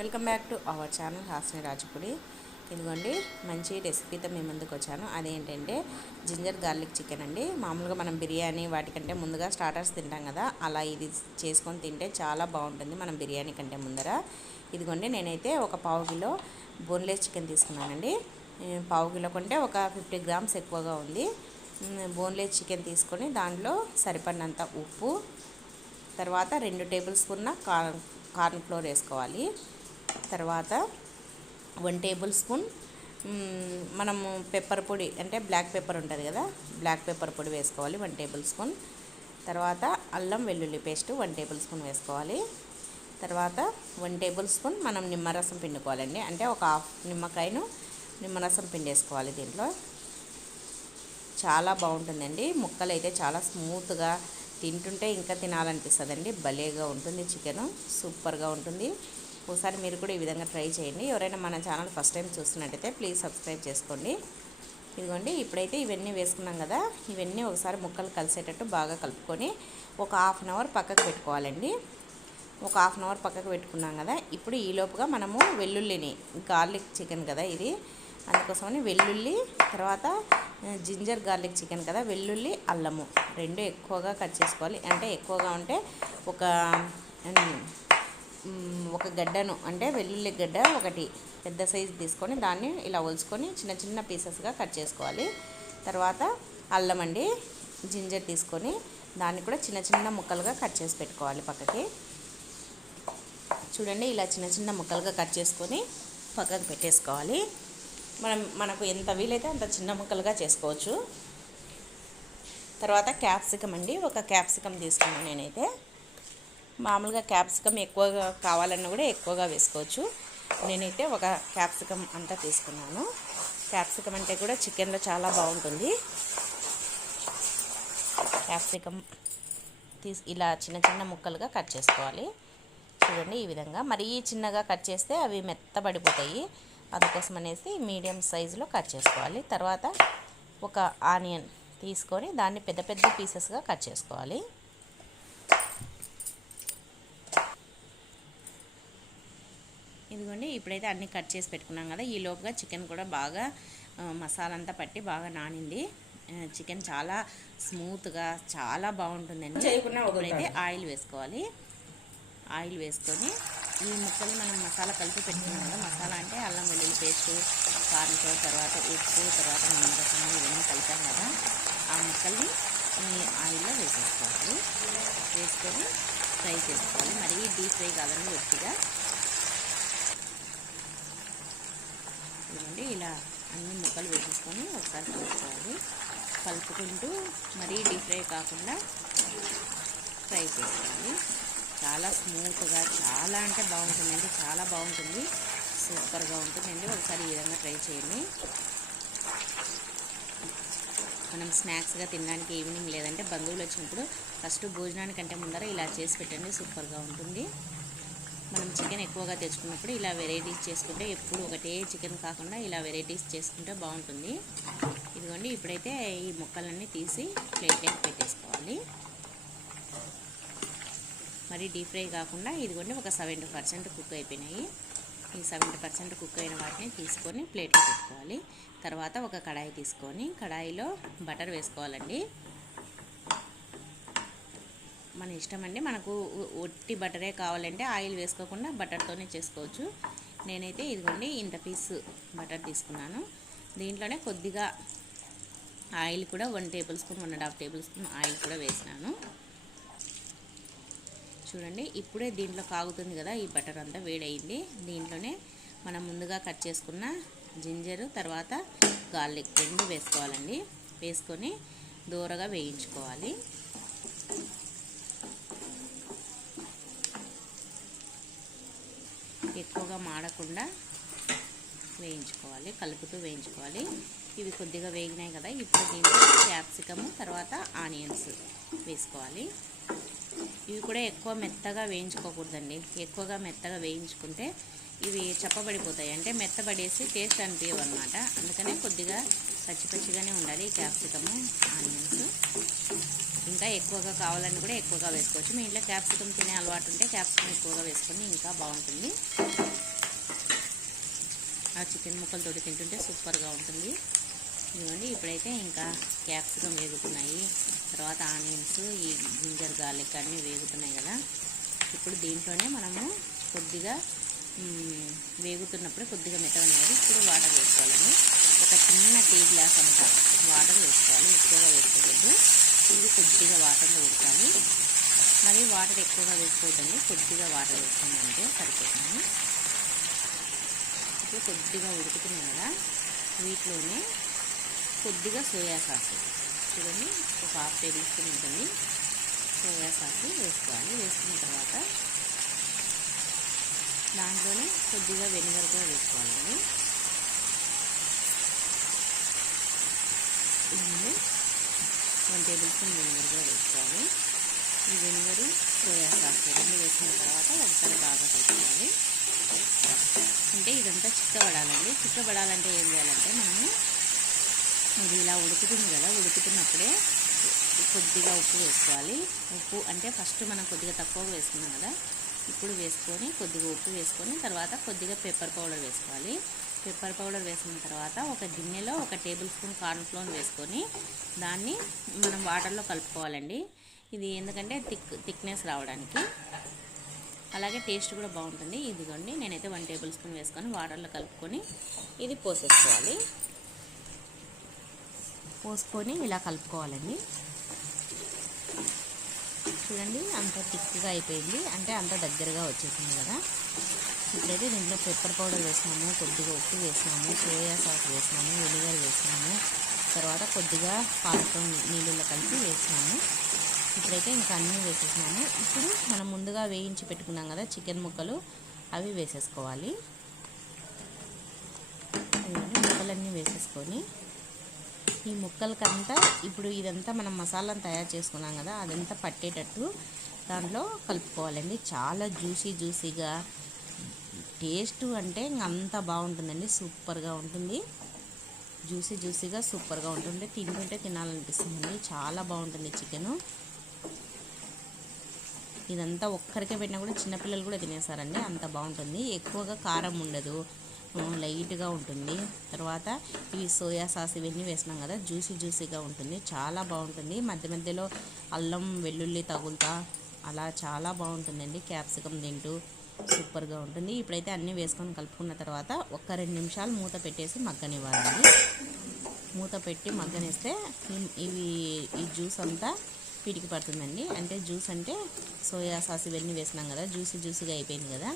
Welcome back to our channel హాస్ని రాజపుడి. ఇదిగోండి మంచి రెసిపీతో మీ ముందుకు వచ్చాను. అదేంటంటే జింజర్ గార్లిక్ చికెన్ అండి. మామూలుగా మనం బిర్యానీ వాటికంటే ముందుగా స్టార్టర్స్ తింటాం కదా, అలా ఇది చేసుకొని తింటే చాలా బాగుంటుంది మనం బిర్యానీ కంటే ముందర. ఇదిగోండి నేనైతే ఒక పావు కిలో బోన్లెస్ చికెన్ తీసుకున్నానండి. పావు కిలో కంటే ఒక 50 గ్రామ్స్ ఎక్కువగా ఉంది. బోన్లెస్ చికెన్ తీసుకొని దాంట్లో సరిపడినంత ఉప్పు, తర్వాత 2 టేబుల్ స్పూన్ల కార్న్ ఫ్లోర్ వేసుకోవాలి. తర్వాత 1 టేబుల్ స్పూన్ మనము పెప్పర్ పొడి అంటే బ్లాక్ పెప్పర్ ఉంటుంది కదా, బ్లాక్ పెప్పర్ పొడి వేసుకోవాలి 1 టేబుల్ స్పూన్. తర్వాత అల్లం వెల్లుల్లి పేస్ట్ 1 టేబుల్ స్పూన్ వేసుకోవాలి. తర్వాత 1 టేబుల్ స్పూన్ మనం నిమ్మరసం పిండుకోవాలండి, అంటే ఒక హాఫ్ నిమ్మకాయను నిమ్మరసం పిండేసుకోవాలి. దీంట్లో చాలా బాగుంటుందండి. ముక్కలు అయితే చాలా స్మూత్గా తింటుంటే ఇంకా తినాలనిపిస్తుందండి. భలేగా ఉంటుంది చికెను, సూపర్గా ఉంటుంది. ఒకసారి మీరు కూడా ఈ విధంగా ట్రై చేయండి. ఎవరైనా మన ఛానల్ ఫస్ట్ టైం చూస్తున్నట్టయితే ప్లీజ్ సబ్స్క్రైబ్ చేసుకోండి. ఇదిగోండి ఇప్పుడైతే ఇవన్నీ వేసుకున్నాం కదా, ఇవన్నీ ఒకసారి ముక్కలు కలిసేటట్టు బాగా కలుపుకొని ఒక హాఫ్ అన్ అవర్ పక్కకు పెట్టుకోవాలండి. ఒక హాఫ్ అన్ అవర్ పక్కకు పెట్టుకున్నాం కదా, ఇప్పుడు ఈలోపుగా మనము వెల్లుల్లిని, గార్లిక్ చికెన్ కదా ఇది, అందుకోసమని వెల్లుల్లి, తర్వాత జింజర్ గార్లిక్ చికెన్ కదా, వెల్లుల్లి అల్లము 2 ఎక్కువగా కట్ చేసుకోవాలి. అంటే ఎక్కువగా ఉంటే ఒక గడ్డను, అంటే వెల్లుల్లి గడ్డ ఒకటి పెద్ద సైజు తీసుకొని దాన్ని ఇలా ఒలుచుకొని చిన్న చిన్న పీసెస్గా కట్ చేసుకోవాలి. తర్వాత అల్లం అండి, జింజర్ తీసుకొని దాన్ని కూడా చిన్న చిన్న ముక్కలుగా కట్ చేసి పెట్టుకోవాలి పక్కకి. చూడండి ఇలా చిన్న చిన్న ముక్కలుగా కట్ చేసుకొని పక్కకు పెట్టేసుకోవాలి. మనకు ఎంత వీలైతే అంత చిన్న ముక్కలుగా చేసుకోవచ్చు. తర్వాత క్యాప్సికమ్ అండి, ఒక క్యాప్సికమ్ తీసుకున్నాను నేనైతే. మామూలుగా క్యాప్సికమ్ ఎక్కువగా కావాలన్నా కూడా ఎక్కువగా వేసుకోవచ్చు. నేనైతే ఒక క్యాప్సికమ్ అంతా తీసుకున్నాను. క్యాప్సికమ్ అంటే కూడా చికెన్లో చాలా బాగుంటుంది. క్యాప్సికమ్ ఇలా చిన్న చిన్న ముక్కలుగా కట్ చేసుకోవాలి. చూడండి ఈ విధంగా. మరీ చిన్నగా కట్ చేస్తే అవి మెత్తబడిపోతాయి, అందుకోసం అనేసి మీడియం సైజులో కట్ చేసుకోవాలి. తర్వాత ఒక ఆనియన్ తీసుకొని దాన్ని పెద్ద పెద్ద పీసెస్గా కట్ చేసుకోవాలి. ఇదిగోండి ఇప్పుడైతే అన్నీ కట్ చేసి పెట్టుకున్నాం కదా, ఈ లోపుగా చికెన్ కూడా బాగా మసాలా అంతా పట్టి బాగా నానింది. చికెన్ చాలా స్మూత్గా చాలా బాగుంటుందండి. ఇప్పుడైతే ఆయిల్ వేసుకోవాలి. ఆయిల్ వేసుకొని ఈ ముక్కలు మనం మసాలా కలిపి పెట్టుకున్నాం కదా, మసాలా అంటే అల్లం వెల్లుల్లి పేస్టు, కార్న్ ఫ్లోర్, తర్వాత ఉప్పు, తర్వాత నిమ్మరసం ఇవన్నీ కలిపాం కదా, ఆ ముక్కల్ని ఈ ఆయిల్లో వేసేసుకోవాలి. వేసుకొని ఫ్రై చేసుకోవాలి. మరీ డీప్ ఫ్రై కాదండి, ఒట్టిగా. ఇదిగోండి ఇలా అన్ని ముక్కలు వేసేసుకొని ఒకసారి కలుపుకోవాలి. కలుపుకుంటూ మరీ డీప్ ఫ్రై కాకుండా ఫ్రై చేసుకోవాలి. చాలా స్మూత్గా, చాలా అంటే బాగుంటుందండి, చాలా బాగుంటుంది, సూపర్గా ఉంటుందండి. ఒకసారి ఈ విధంగా ట్రై చేయండి. మనం స్నాక్స్గా తినడానికి ఈవినింగ్ లేదంటే బంధువులు వచ్చినప్పుడు ఫస్ట్ భోజనానికంటే ముందర ఇలా చేసి పెట్టండి, సూపర్గా ఉంటుంది. మనం చికెన్ ఎక్కువగా తెచ్చుకున్నప్పుడు ఇలా వెరైటీస్ చేసుకుంటే, ఎప్పుడు ఒకటే చికెన్ కాకుండా ఇలా వెరైటీస్ చేసుకుంటే బాగుంటుంది. ఇదిగోండి ఇప్పుడైతే ఈ ముక్కలన్నీ తీసి ప్లేట్లోకి పెట్టేసుకోవాలి. మరి డీప్ ఫ్రై కాకుండా ఇదిగోండి ఒక 70% కుక్ అయిపోయినాయి. ఈ 70% కుక్ అయిన వాటిని తీసుకొని ప్లేట్లో పెట్టుకోవాలి. తర్వాత ఒక కడాయి తీసుకొని కడాయిలో బటర్ వేసుకోవాలండి. మన ఇష్టం అండి, మనకు ఒట్టి బటరే కావాలంటే ఆయిల్ వేసుకోకుండా బటర్తోనే చేసుకోవచ్చు. నేనైతే ఇదిగోండి ఇంత పీస్ బటర్ తీసుకున్నాను. దీంట్లోనే కొద్దిగా ఆయిల్ కూడా 1 table spoon 1.5 table spoon oil కూడా వేసినాను. చూడండి ఇప్పుడే దీంట్లో కాగుతుంది కదా, ఈ బటర్ అంతా వేడయింది. దీంట్లోనే మనం ముందుగా కట్ చేసుకున్న జింజరు, తర్వాత గార్లిక్ 2 వేసుకోవాలండి. వేసుకొని దూరగా వేయించుకోవాలి. ఎక్కువగా మాడకుండా వేయించుకోవాలి, కలుపుతూ వేయించుకోవాలి. ఇవి కొద్దిగా వేగినాయి కదా, ఇప్పుడు దీంట్లో క్యాప్సికము, తర్వాత ఆనియన్స్ వేసుకోవాలి. ఇవి కూడా ఎక్కువ మెత్తగా వేయించుకోకూడదండి. ఎక్కువగా మెత్తగా వేయించుకుంటే ఇవి చప్పబడిపోతాయి, అంటే మెత్తబడేసి టేస్ట్ అనిపించవు అన్నమాట. అందుకనే కొద్దిగా పచ్చిగానే ఉండాలి ఈ క్యాప్సికము, ఆనియన్స్. ఇంకా ఎక్కువగా కావాలని కూడా ఎక్కువగా వేసుకోవచ్చు. మీ ఇంట్లో క్యాప్సికమ్ తినే అలవాటు ఉంటే క్యాప్సికమ్ ఎక్కువగా వేసుకొని ఇంకా బాగుంటుంది. చికెన్ ముక్కలతోటి తింటుంటే సూపర్గా ఉంటుంది. ఇదిగోండి ఇప్పుడైతే ఇంకా క్యాప్సికమ్ వేగుతున్నాయి, తర్వాత ఆనియన్స్, ఈ జింజర్ గార్లిక్ అన్నీ వేగుతున్నాయి కదా. ఇప్పుడు దీంట్లోనే మనము కొద్దిగా వేగుతున్నప్పుడు కొద్దిగా మెత్తగా ఇప్పుడు వాటర్ వేసుకోవాలండి. ఒక చిన్న టీ గ్లాస్ అంతా వాటర్ వేసుకోవాలి, ఎక్కువగా వేసుకోవద్దు. ఇది కొద్దిగా వాటర్లో ఉడకాలి, మరి వాటర్ ఎక్కువగా వేసుకోవద్దండి, కొద్దిగా వాటర్ వేసుకోమంటే సరిపోతుంది. ఇప్పుడు కొద్దిగా ఉడుకుతున్నాయి కదా, వీటిలోనే కొద్దిగా సోయా సాస్ చూడండి, ఒక హాఫ్ టేబుల్ స్పూన్ ఉంటుంది సోయా సాస్ వేసుకోవాలి. వేసుకున్న తర్వాత దాంట్లోనే కొద్దిగా వెనిగర్ కూడా వేసుకోవాలండి. ఇవన్నీ 1 టేబుల్ స్పూన్ వెనిగర్ కూడా వేసుకోవాలి. ఈ వెనిగరు సోయా సాస్ రెండు వేసిన తర్వాత ఒకసారి బాగా కలుపుకోవాలి. అంటే ఇదంతా చిక్కబడాలండి. చిక్కబడాలంటే ఏం చేయాలంటే మనము ఇది ఇలా ఉడుకుతుంది కదా, ఉడుకుతున్నప్పుడే కొద్దిగా ఉప్పు వేసుకోవాలి. ఉప్పు అంటే ఫస్ట్ మనం కొద్దిగా తక్కువగా వేసుకున్నాం కదా, ఇప్పుడు వేసుకొని కొద్దిగా ఉప్పు వేసుకొని తర్వాత కొద్దిగా పెప్పర్ పౌడర్ వేసుకోవాలి. పెప్పర్ పౌడర్ వేసుకున్న తర్వాత ఒక గిన్నెలో 1 టేబుల్ స్పూన్ కార్న్ఫ్లోర్ వేసుకొని దాన్ని మనం వాటర్లో కలుపుకోవాలండి. ఇది ఎందుకంటే థిక్నెస్ రావడానికి, అలాగే టేస్ట్ కూడా బాగుంటుంది. ఇదిగోండి నేనైతే 1 టేబుల్ స్పూన్ వేసుకొని వాటర్లో కలుపుకొని ఇది పోసేసుకోవాలి. పోసుకొని ఇలా కలుపుకోవాలండి. చూడండి అంత థిక్గా అయిపోయింది, అంటే అంత దగ్గరగా వచ్చేసింది కదా. ఇప్పుడైతే దీంట్లో పెప్పర్ పౌడర్ వేసినాము, కొద్దిగా ఉప్పు వేసినాము, సోయా సాస్ వేసినాము, వెనిగర్ వేసినాము, తర్వాత కొద్దిగా పాలతో నీళ్ళలో కలిపి వేసినాము. ఇప్పుడైతే ఇంకా అన్నీ వేసేసినాము. ఇప్పుడు మనం ముందుగా వేయించి పెట్టుకున్నాం కదా చికెన్ ముక్కలు, అవి వేసేసుకోవాలి. ముక్కలన్నీ వేసేసుకొని ఈ ముక్కలకంతా ఇప్పుడు ఇదంతా మనం మసాలాను తయారు చేసుకున్నాం కదా, అదంతా పట్టేటట్టు దాంట్లో కలుపుకోవాలండి. చాలా జ్యూసీగా టేస్ట్ అంటే అంత బాగుంటుందండి, సూపర్గా ఉంటుంది. జ్యూసీగా సూపర్గా ఉంటుంది, తింటుంటే తినాలనిపిస్తుందండి. చాలా బాగుంటుంది చికెను. ఇదంతా ఒక్కరికే పెట్టినా కూడా చిన్నపిల్లలు కూడా తినేసారండి, అంత బాగుంటుంది. ఎక్కువగా కారం ఉండదు, లైట్గా ఉంటుంది. తర్వాత ఈ సోయా సాస్ ఇవన్నీ వేసినాం కదా, జ్యూసీగా ఉంటుంది, చాలా బాగుంటుంది. మధ్యలో అల్లం వెల్లుల్లి తగులుతా అలా చాలా బాగుంటుందండి. క్యాప్సికమ్ తింటూ సూపర్గా ఉంటుంది. ఇప్పుడైతే అన్నీ వేసుకొని కలుపుకున్న తర్వాత ఒక 2 నిమిషాలు మూత పెట్టేసి మగ్గనివ్వాలండి. మూత పెట్టి మగ్గనిస్తే ఈ జ్యూస్ అంతా వీటికి పడుతుందండి. అంటే జ్యూస్ అంటే సోయా సాస్ ఇవన్నీ వేసినాం కదా, జ్యూసీగా అయిపోయింది కదా,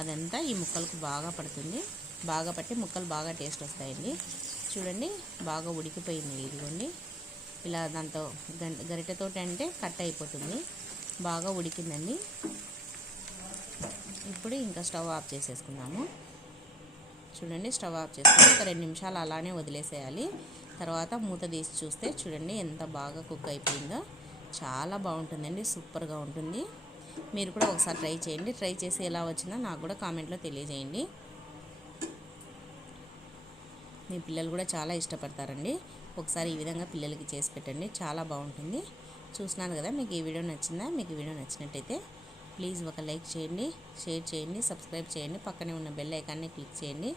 అదంతా ఈ ముక్కలకు బాగా పడుతుంది. బాగా పట్టి ముక్కలు బాగా టేస్ట్ వస్తాయండి. చూడండి బాగా ఉడికిపోయింది. ఇదిగోండి ఇలా దాంతో గరిటెతో అంటే కట్ అయిపోతుంది, బాగా ఉడికిందండి. ఇప్పుడు ఇంకా స్టవ్ ఆఫ్ చేసేసుకున్నాము. చూడండి స్టవ్ ఆఫ్ చేసుకొని ఒక 2 నిమిషాలు అలానే వదిలేసేయాలి. తర్వాత మూత తీసి చూస్తే చూడండి ఎంత బాగా కుక్ అయిపోయిందో, చాలా బాగుంటుందండి, సూపర్గా ఉంటుంది. మీరు కూడా ఒకసారి ట్రై చేయండి. ట్రై చేసి ఎలా వచ్చిందో నాకు కూడా కామెంట్లో తెలియజేయండి. మీ పిల్లలు కూడా చాలా ఇష్టపడతారండి. ఒకసారి ఈ విధంగా పిల్లలకి చేసి పెట్టండి, చాలా బాగుంటుంది. చూస్తున్నాను కదా, మీకు ఈ వీడియో నచ్చిందా? మీకు ఈ వీడియో నచ్చినట్టయితే ప్లీజ్ ఒక లైక్ చేయండి, షేర్ చేయండి, సబ్స్క్రైబ్ చేయండి, పక్కనే ఉన్న బెల్ ఐకాన్ని క్లిక్ చేయండి.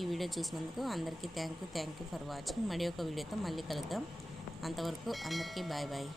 ఈ వీడియో చూసినందుకు అందరికీ థ్యాంక్ యూ ఫర్ వాచింగ్. మరి ఒక వీడియోతో మళ్ళీ కలుద్దాం. అంతవరకు అందరికీ బాయ్.